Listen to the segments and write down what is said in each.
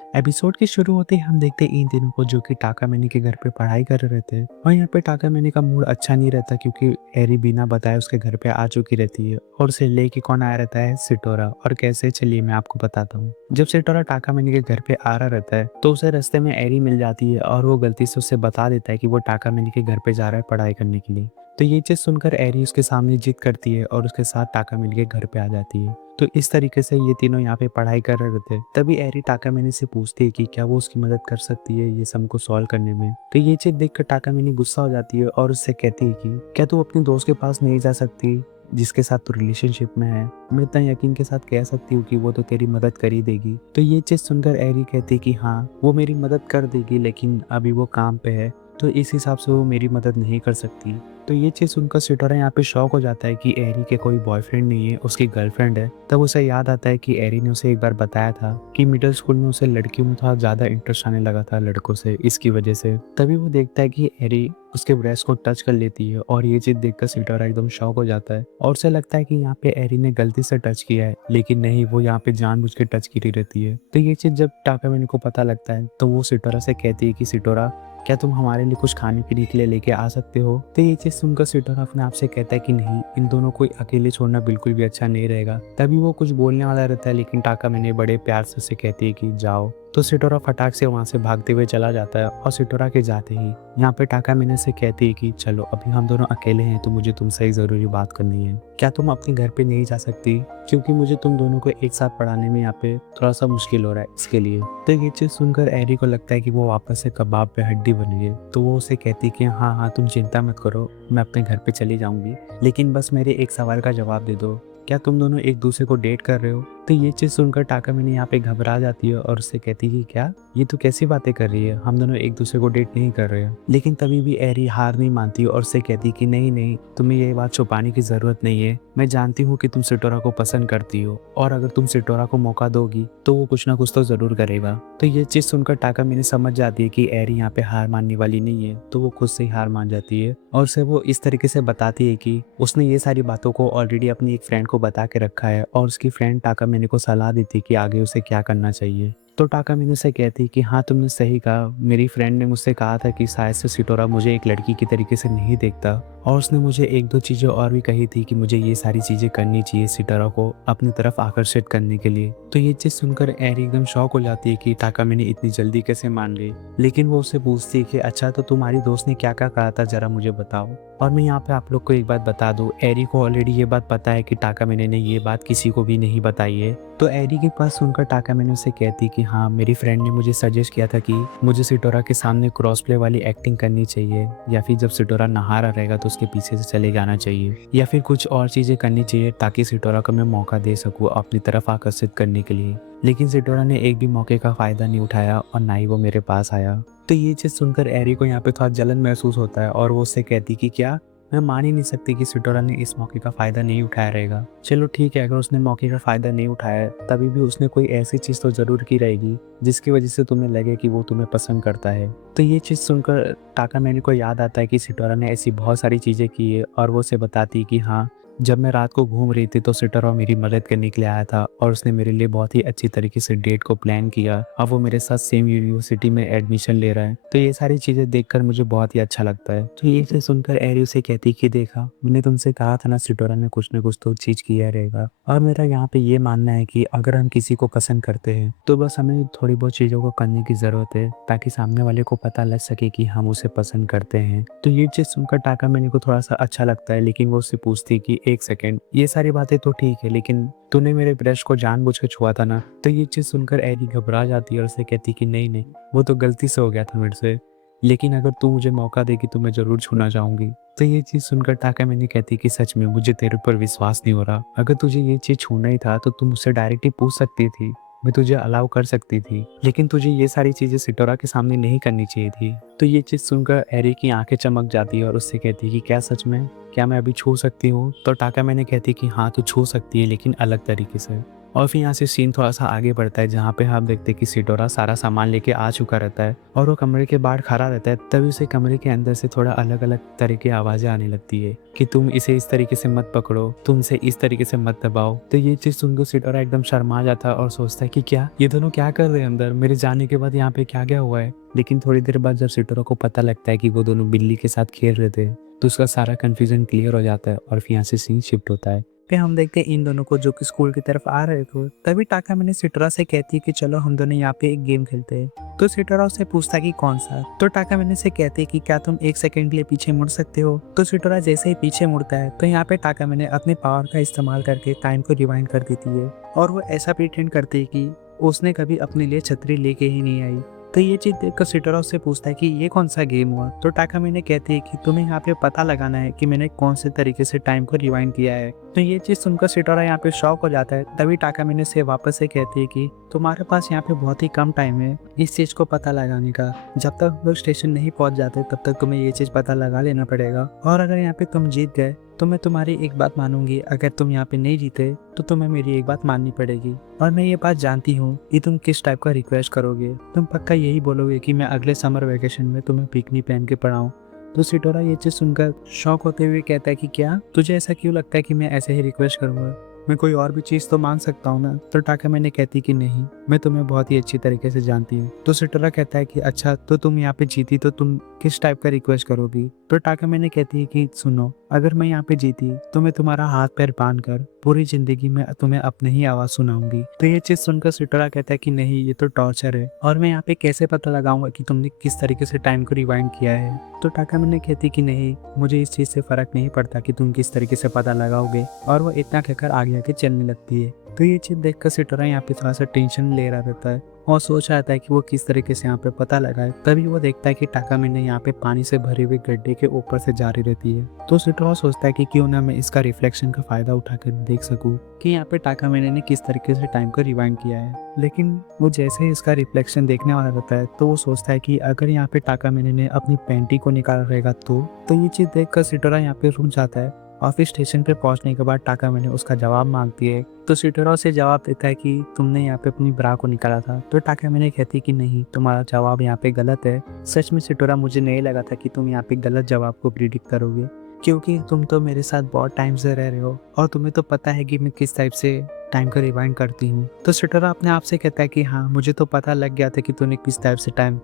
Episode के शुरू होते ही हम देखते हैं इन तीनों को जो कि टाकामैनी के घर पे पढ़ाई कर रहे थे और यहाँ पे टाकामैनी का मूड अच्छा नहीं रहता क्योंकि एरी बिना बताए उसके घर पे आ चुकी रहती है और उसे लेके कौन आया रहता है, सिटोरा। और कैसे, चलिए मैं आपको बताता हूँ। जब सिटोरा टाकामैनी के घर पे आ रहा रहता है तो उसे रास्ते में एरी मिल जाती है और वो गलती से उसे बता देता है कि वो टाकामैनी के घर पे जा रहा है पढ़ाई करने के लिए। तो ये चीज सुनकर एरी उसके सामने जिद करती है और उसके साथ टाकामैनी के घर पे आ जाती है। तो इस तरीके से ये तीनों यहाँ पे पढ़ाई कर रहे थे। तभी एरी टाकामैनी से पूछती है कि क्या वो उसकी मदद कर सकती है ये सब को सॉल्व करने में। तो ये चीज देखकर टाकामैनी गुस्सा हो जाती है और उससे कहती है कि क्या तू अपने दोस्त के पास नहीं जा सकती जिसके साथ तू रिलेशनशिप में है। मैं इतना यकीन के साथ कह सकती हूँ कि वो तो तेरी मदद कर ही देगी। तो ये चीज सुनकर एरी कहती कि हाँ वो मेरी मदद कर देगी लेकिन अभी वो काम पे है तो इस हिसाब से वो मेरी मदद नहीं कर सकती। तो ये चीज सुनकर सिटोरा यहाँ पे शॉक हो जाता है कि एरी के कोई बॉयफ्रेंड नहीं है, उसकी गर्लफ्रेंड है। तब उसे याद आता है कि एरी ने उसे एक बार बताया था कि मिडिल स्कूल में उसे लड़कियों में थोड़ा ज्यादा इंटरेस्ट आने लगा था लड़कों से, इसकी वजह से। तभी वो देखता है कि एरी उसके ब्रेस्ट को टच कर लेती है और ये चीज देखकर सिटोरा एकदम शॉक हो जाता है और उसे लगता है कि यहाँ पे एरी ने गलती से टच किया है, लेकिन नहीं, वो यहाँ पे जानबूझ के टच की रहती है। तो ये चीज जब टाकामैनी को पता लगता है तो वो सिटोरा से कहती है कि सिटोरा क्या तुम हमारे लिए कुछ खाने पीने के लिए लेके आ सकते हो। तो ये चीज सुनकर सिटोरा अपने आप से कहता है कि नहीं, इन दोनों को अकेले छोड़ना बिल्कुल भी अच्छा नहीं रहेगा। तभी वो कुछ बोलने वाला रहता है लेकिन टाकामैनी बड़े प्यार से उसे कहती है कि जाओ। तो सिटोरा फटाक से वहां से भागते हुए चला जाता है और सिटोरा के जाते ही यहाँ पे टाकामैनी से कहती है कि चलो अभी हम दोनों अकेले हैं तो मुझे तुमसे एक जरूरी बात करनी है। क्या तुम अपने घर पे नहीं जा सकती, क्योंकि मुझे तुम दोनों को एक साथ पढ़ाने में यहाँ पे थोड़ा सा मुश्किल हो रहा है इसके लिए। तो ये चीज सुनकर एरी को लगता है कि वो वापस से कबाब पे हड्डी बन गई। तो वो उसे कहती कि हाँ हाँ तुम चिंता मत करो, मैं अपने घर पे चली जाऊंगी, लेकिन बस मेरे एक सवाल का जवाब दे दो, क्या तुम दोनों एक दूसरे को डेट कर रहे हो। तो ये चीज सुनकर टाकामैनी यहाँ पे घबरा जाती है और उससे कहती है कि क्या, ये तो कैसी बातें कर रही है, हम दोनों एक दूसरे को डेट नहीं कर रहे हैं। लेकिन तभी भी एरी हार नहीं मानती और उससे कहती कि नहीं नहीं, तुम्हें ये बात छुपाने की जरूरत नहीं है, मैं जानती हूँ कि तुम सिटोरा को पसंद करती हो और अगर तुम सिटोरा को मौका दोगी तो वो कुछ ना कुछ तो जरूर करेगा। तो ये चीज सुनकर टाकामैनी समझ जाती है कि एरी यहाँ पे हार मानने वाली नहीं है, तो वो खुद से ही हार मान जाती है और उसे वो इस तरीके से बताती है कि उसने ये सारी बातों को ऑलरेडी अपनी एक फ्रेंड को बता के रखा है और उसकी फ्रेंड टाकामैनी को सलाह देती कि आगे उसे क्या करना चाहिए। तो टाकामैनी से कहती कि हाँ तुमने सही कहा, मेरी फ्रेंड ने मुझसे कहा था कि शायद से सिटोरा मुझे एक लड़की की तरीके से नहीं देखता और उसने मुझे एक दो चीजें और भी कही थी कि मुझे ये सारी चीजें करनी चाहिए सिटोरा को अपनी तरफ आकर्षित करने के लिए। तो ये चीज सुनकर एरी एकदम शॉक हो जाती है कि टाकामैनी इतनी जल्दी कैसे मान गई। लेकिन वो उससे पूछती है कि अच्छा तो तुम्हारी दोस्त ने क्या क्या कहा था, जरा मुझे बताओ। और मैं यहाँ पे आप लोग को एक बात बता दूं, एरी को ऑलरेडी ये बात पता है कि टाकामैनी ने ये बात किसी को भी नहीं बताई है। तो एरी की बात सुनकर टाकामैनी उसे कहती कि हाँ मेरी फ्रेंड ने मुझे सजेस्ट किया था कि मुझे सिटोरा के सामने क्रॉस प्ले वाली एक्टिंग करनी चाहिए, या फिर जब सिटोरा नहा रहा रहेगा तो उसके पीछे से चले जाना चाहिए, या फिर कुछ और चीजें करनी चाहिए ताकि सिटोरा को मैं मौका दे सकूं अपनी तरफ आकर्षित करने के लिए। लेकिन सिटोरा ने एक भी मौके का फायदा नहीं उठाया और ना ही वो मेरे पास आया। तो ये चीज सुनकर एरी को यहाँ पे थोड़ा जलन महसूस होता है और वो उससे कहती कि क्या, मैं मान ही नहीं सकती कि सिटोरा ने इस मौके का फायदा नहीं उठाया रहेगा। चलो ठीक है, अगर उसने मौके का फायदा नहीं उठाया तभी भी उसने कोई ऐसी चीज तो जरूर की रहेगी जिसकी वजह से तुम्हें लगे कि वो तुम्हें पसंद करता है। तो ये चीज सुनकर टाकामैनी को याद आता है कि सिटोरा ने ऐसी बहुत सारी चीजें की है और वो उसे बताती है कि हाँ जब मैं रात को घूम रही थी तो सिटोरा मेरी मदद करने के लिए आया था और उसने मेरे लिए बहुत ही अच्छी तरीके से डेट को प्लान किया। अब वो मेरे साथ सेम यूनिवर्सिटी में एडमिशन ले रहा है। तो ये सारी चीजें देखकर मुझे बहुत ही अच्छा लगता है। तो ये चीज सुनकर एरी उसे कहती कि देखा, मैंने तुमसे कहा था ना सिटोरा ने कुछ ना कुछ तो चीज किया रहेगा। और मेरा यहाँ पे ये मानना है कि अगर हम किसी को पसंद करते हैं तो बस हमें थोड़ी बहुत चीजों को करने की जरूरत है ताकि सामने वाले को पता लग सके कि हम उसे पसंद करते हैं। तो ये चीज सुनकर टाकामैनी को थोड़ा सा अच्छा लगता है, लेकिन वो उससे पूछती कि एक सेकेंड, ये सारी बातें तो ठीक है लेकिन तूने मेरे ब्रश को जानबूझ के छुआ था ना। तो ये चीज सुनकर एरी घबरा जाती है और उसे कहती कि नहीं नहीं, वो तो गलती से हो गया था मेरे से, लेकिन अगर तू मुझे मौका देगी तो मैं जरूर छूना चाहूंगी। तो ये चीज सुनकर टाकामैनी कहती कि सच में मुझे तेरे ऊपर विश्वास नहीं हो रहा, अगर तुझे ये चीज छूना ही था तो तुम मुझसे डायरेक्टली पूछ सकती थी, मैं तुझे अलाउ कर सकती थी, लेकिन तुझे ये सारी चीजें सिटोरा के सामने नहीं करनी चाहिए थी। तो ये चीज सुनकर एरी की आंखें चमक जाती है और उससे कहती है कि क्या सच में, क्या मैं अभी छू सकती हूँ। तो टाकामैनी कहती कि हाँ तू छू सकती है लेकिन अलग तरीके से। और फिर यहाँ से सीन थोड़ा-सा आगे बढ़ता है जहाँ पे हम देखते हैं कि सिटोरा सारा सामान लेके आ चुका रहता है और वो कमरे के बाहर खड़ा रहता है। तभी उसे कमरे के अंदर से थोड़ा अलग-अलग तरह की आवाज़ें आने लगती है कि तुम इसे इस तरीके से मत पकड़ो, तुम इसे इस तरीके से मत दबाओ। तो ये चीज़ सुनकर सिटोरा एकदम शर्मा जाता है और सोचता है कि क्या ये दोनों क्या कर रहे हैं अंदर? मेरे जाने के बाद यहाँ पे क्या-क्या हुआ है? लेकिन थोड़ी देर बाद जब सिटोरा को पता लगता है कि वो दोनों बिल्ली के साथ खेल रहे थे, तो उसका सारा कन्फ्यूज़न क्लियर हो जाता है और फिर यहाँ से सीन शिफ्ट होता है। फिर हम देखते हैं इन दोनों को जो कि स्कूल की तरफ आ रहे थे। तभी टाका मैंने सिटोरा से कहती है कि चलो हम दोनों यहाँ पे एक गेम खेलते हैं। तो सिटोरा उससे पूछता है कि कौन सा। तो टाका मैंने से कहती है कि क्या तुम 1 सेकंड के लिए पीछे मुड़ सकते हो। तो सिटोरा जैसे ही पीछे मुड़ता है तो यहाँ पे टाका मैंने अपने पावर का इस्तेमाल करके टाइम को रिवाइंड कर देती है और वो ऐसा प्रिटेंड करती है कि उसने कभी अपने लिए छतरी लेके ही नहीं आई। तो ये चीज़ देखकर सिटोरा उससे पूछता है कि ये कौन सा गेम हुआ। तो टाका मैंने कहती है कि तुम्हें यहाँ पे पता लगाना है कि मैंने कौन से तरीके से टाइम को रिवाइंड किया है। तो ये चीज़ सुनकर सिटोरा यहाँ पे शॉक हो जाता है। तभी टाका मैंने से वापस से कहती है कि तुम्हारे पास यहाँ पे बहुत ही कम टाइम है इस चीज़ को पता लगाने का। जब तक हम लोग स्टेशन नहीं पहुँच जाते तब तक तुम्हें ये चीज़ पता लगा लेना पड़ेगा और अगर यहाँ पे तुम जीत गए तो मैं तुम्हारी एक बात मानूंगी, अगर तुम यहाँ पे नहीं जीते तो तुम्हें मेरी एक बात माननी पड़ेगी। और मैं ये बात जानती हूँ कि तुम किस टाइप का रिक्वेस्ट करोगे। तुम पक्का यही बोलोगे कि मैं अगले समर वेकेशन में तुम्हें बिकनी पहन के पढ़ाऊँ। तो सिटोरा ये चीज़ सुनकर शॉक होते हुए कहता है कि क्या तुझे ऐसा क्यों लगता है कि मैं ऐसे ही रिक्वेस्ट करूँगा, मैं कोई और भी चीज़ तो मांग सकता हूँ ना। तो टाका मैंने कहती कि नहीं, मैं तुम्हें बहुत ही अच्छी तरीके से जानती हूँ। तो सिटोरा कहता है कि अच्छा तो तुम यहाँ पे जीती तो तुम किस टाइप का रिक्वेस्ट करोगी। तो टाका मैंने कहती है कि सुनो, अगर मैं यहाँ पे जीती तो मैं तुम्हारा हाथ पैर बांध कर पूरी जिंदगी में तुम्हें अपनी ही आवाज़ सुनाऊंगी। तो ये चीज़ सुनकर सिटोरा कहता है कि नहीं, ये तो टॉर्चर है और मैं यहाँ पे कैसे पता लगाऊंगा कि तुमने किस तरीके से टाइम को रिवाइंड किया है। तो टाका मैंने कहती कि नहीं, मुझे इस चीज़ से फ़र्क नहीं पड़ता कि तुम किस तरीके से पता लगाओगे। और वो इतना कहकर आगे आगे चलने लगती है। तो ये चीज़ देखकर सिटोरा यहाँ पे थोड़ा सा टेंशन ले रहा रहता है और सोच रहा था कि वो किस तरीके से यहाँ पे पता लगाए। तभी वो देखता है कि टाका मैंने यहाँ पे पानी से भरे हुए गड्ढे के ऊपर से जा रही रहती है। तो सिटोरा सोचता है कि क्यों ना मैं इसका रिफ्लेक्शन का फ़ायदा उठाकर देख सकूँ कि यहाँ पे टाका मैंने ने किस तरीके से टाइम को रिवाइंड किया है। लेकिन वो जैसे ही इसका रिफ्लेक्शन देखने वाला रहता है तो वो सोचता है कि अगर यहाँ पे टाका मैंने ने अपनी पैंटी को निकाला रहेगा तो ये चीज़ देखकर सिटोरा यहाँ पे रुक जाता है। ऑफिस स्टेशन पे पहुंचने के बाद टाका मैंने उसका जवाब मांगती है। तो सिटोरा उसे जवाब देता है कि तुमने यहाँ पे अपनी ब्रा को निकाला था। तो टाका मैंने कहती कि नहीं, तुम्हारा जवाब यहाँ पे गलत है। सच में सिटोरा, मुझे नहीं लगा था कि तुम यहाँ पे गलत जवाब को प्रिडिक्ट करोगे, क्योंकि तुम तो मेरे साथ बहुत टाइम से रह रहे हो और तुम्हें तो पता है कि मैं किस टाइप से टाइम को रिवाइंड करती हूँ। तो सिटोरा अपने आप से कहता है कि हाँ, मुझे तो पता लग गया था कि तूने किस टाइप से टाइम,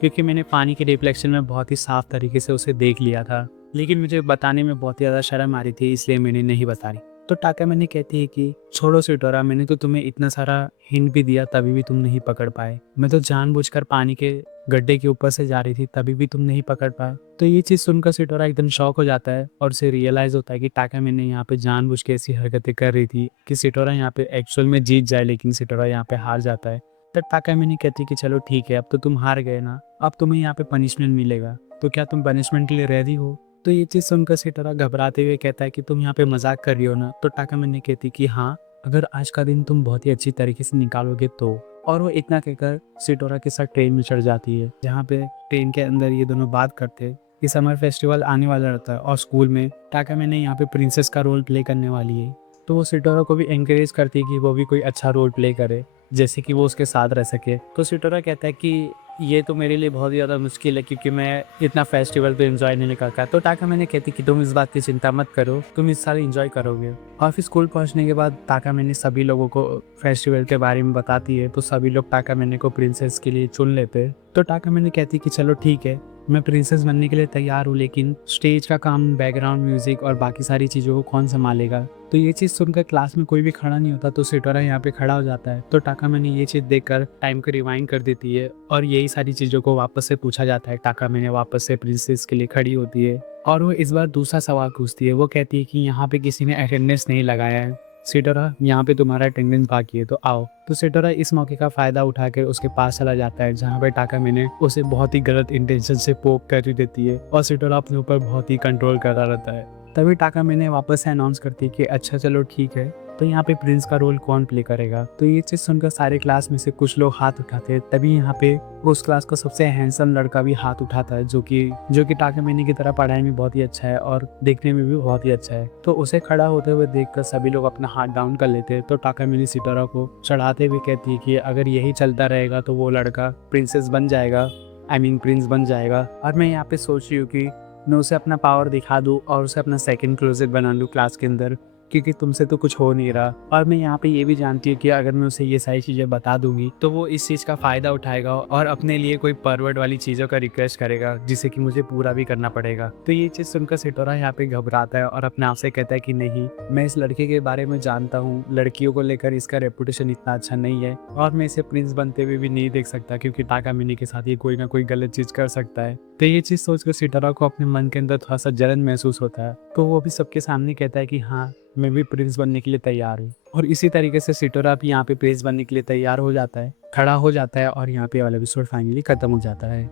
क्योंकि मैंने पानी के रिफ्लेक्शन में बहुत ही साफ तरीके से उसे देख लिया था, लेकिन मुझे बताने में बहुत ही ज़्यादा शर्म आ रही थी, इसलिए मैंने नहीं बता रही। तो टाका मैंने कहती है कि छोड़ो सिटोरा, मैंने तो तुम्हें इतना सारा हिंट भी दिया तभी भी तुम नहीं पकड़ पाए। मैं तो जानबूझकर पानी के गड्ढे के ऊपर से जा रही थी तभी भी तुम नहीं पकड़ पाए। तो ये चीज़ सुनकर सिटोरा एकदम शॉक हो जाता है और उसे रियलाइज़ होता है कि टाका मैंने यहाँ पे जानबूझ के ऐसी हरकतें कर रही थी कि सिटोरा यहाँ पे एक्चुअल में जीत जाए, लेकिन सिटोरा यहाँ पे हार जाता है। तब टाका मैंने कहती कि चलो ठीक है, अब तो तुम हार गए ना, अब तुम्हें यहाँ पे पनिशमेंट मिलेगा, तो क्या तुम पनिशमेंट के लिए रेडी हो। तो ये चीज़ सुनकर सिटोरा घबराते हुए कहता है कि तुम यहाँ पे मजाक कर रही हो ना। तो टाका मैंने कहती कि हाँ, अगर आज का दिन तुम बहुत ही अच्छी तरीके से निकालोगे तो। और वो इतना कहकर सिटोरा के साथ ट्रेन में चढ़ जाती है, जहाँ पे ट्रेन के अंदर ये दोनों बात करते हैं कि समर फेस्टिवल आने वाला रहता है और स्कूल में टाका मैंने यहाँ पे प्रिंसेस का रोल प्ले करने वाली है। तो वो सिटोरा को भी एनकरेज करती है कि वो भी कोई अच्छा रोल प्ले करे, जैसे कि वो उसके साथ रह सके। तो सिटोरा कहता है कि ये तो मेरे लिए बहुत ज़्यादा मुश्किल है, क्योंकि मैं इतना फेस्टिवल तो एंजॉय नहीं कर पाया। तो टाका मैंने कहती कि तुम इस बात की चिंता मत करो, तुम इस साल एंजॉय करोगे। और फिर स्कूल पहुंचने के बाद टाका मैंने सभी लोगों को फेस्टिवल के बारे में बताती है, तो सभी लोग टाका मैंने को प्रिंसेस के लिए चुन लेते हैं। तो टाका मैंने कहती कि चलो ठीक है, मैं प्रिंसेस बनने के लिए तैयार हूँ, लेकिन स्टेज का काम, बैकग्राउंड म्यूजिक और बाकी सारी चीज़ों को कौन संभालेगा। तो ये चीज़ सुनकर क्लास में कोई भी खड़ा नहीं होता, तो सिटोरा यहाँ पे खड़ा हो जाता है। तो टाका मैंने ये चीज़ देखकर टाइम को रिवाइंड कर देती है और यही सारी चीज़ों को वापस से पूछा जाता है। टाका मैंने वापस से प्रिंसेस के लिए खड़ी होती है और वो इस बार दूसरा सवाल पूछती है। वो कहती है कि यहाँ पे किसी ने अटेंडेंस नहीं लगाया है, सिटोरा यहाँ पे तुम्हारा अटेंडेंस बाकी है, तो आओ। तो सिटोरा इस मौके का फ़ायदा उठाकर उसके पास चला जाता है, जहाँ पे टाका मैंने उसे बहुत ही गलत इंटेंशन से पोक कर देती है और सिटोरा अपने ऊपर बहुत ही कंट्रोल कर रहा रहता है। तभी टाका मैंने वापस से अनाउंस करती है कि अच्छा चलो ठीक है, तो यहाँ पे प्रिंस का रोल कौन प्ले करेगा। तो ये चीज़ सुनकर सारे क्लास में से कुछ लोग हाथ उठाते हैं। तभी यहाँ पे उस क्लास का सबसे हैंडसम लड़का भी हाथ उठाता है, जो कि टाकामिनी की तरह पढ़ाई में बहुत ही अच्छा है और देखने में भी बहुत ही अच्छा है। तो उसे खड़ा होते हुए देखकर सभी लोग अपना हाथ डाउन कर लेते हैं। तो टाकामिनी सितारा को चढ़ाते हुए कहती है कि अगर यही चलता रहेगा तो वो लड़का प्रिंसेस बन जाएगा, आई मीन प्रिंस बन जाएगा। और मैं यहाँ पे सोच रही हूँ कि मैं उसे अपना पावर दिखा दूँ और उसे अपना सेकंड क्लोजेट बना लूँ क्लास के अंदर, क्योंकि तुमसे तो कुछ हो नहीं रहा। और मैं यहाँ पे ये भी जानती हूँ कि अगर मैं उसे ये सारी चीज़ें बता दूंगी तो वो इस चीज़ का फ़ायदा उठाएगा और अपने लिए कोई परवर्ट वाली चीज़ों का रिक्वेस्ट करेगा, जिसे कि मुझे पूरा भी करना पड़ेगा। तो ये चीज़ सुनकर सिटोरा यहाँ पे घबराता है और अपने आप से कहता है कि नहीं, मैं इस लड़के के बारे में जानता हूँ, लड़कियों को लेकर इसका रेपुटेशन इतना अच्छा नहीं है और मैं इसे प्रिंस बनते हुए भी नहीं देख सकता, क्योंकि टाकामिनी के साथ ये कोई ना कोई गलत चीज़ कर सकता है। तो ये चीज़ सोचकर सिटोरा को अपने मन के अंदर थोड़ा सा जलन महसूस होता है। तो वो भी सबके सामने कहता है कि हाँ, मैं भी प्रिंस बनने के लिए तैयार हूँ। और इसी तरीके से सिटोरा भी यहाँ पे प्रिंस बनने के लिए तैयार हो जाता है, खड़ा हो जाता है और यहाँ पे वाला एपिसोड फाइनली खत्म हो जाता है।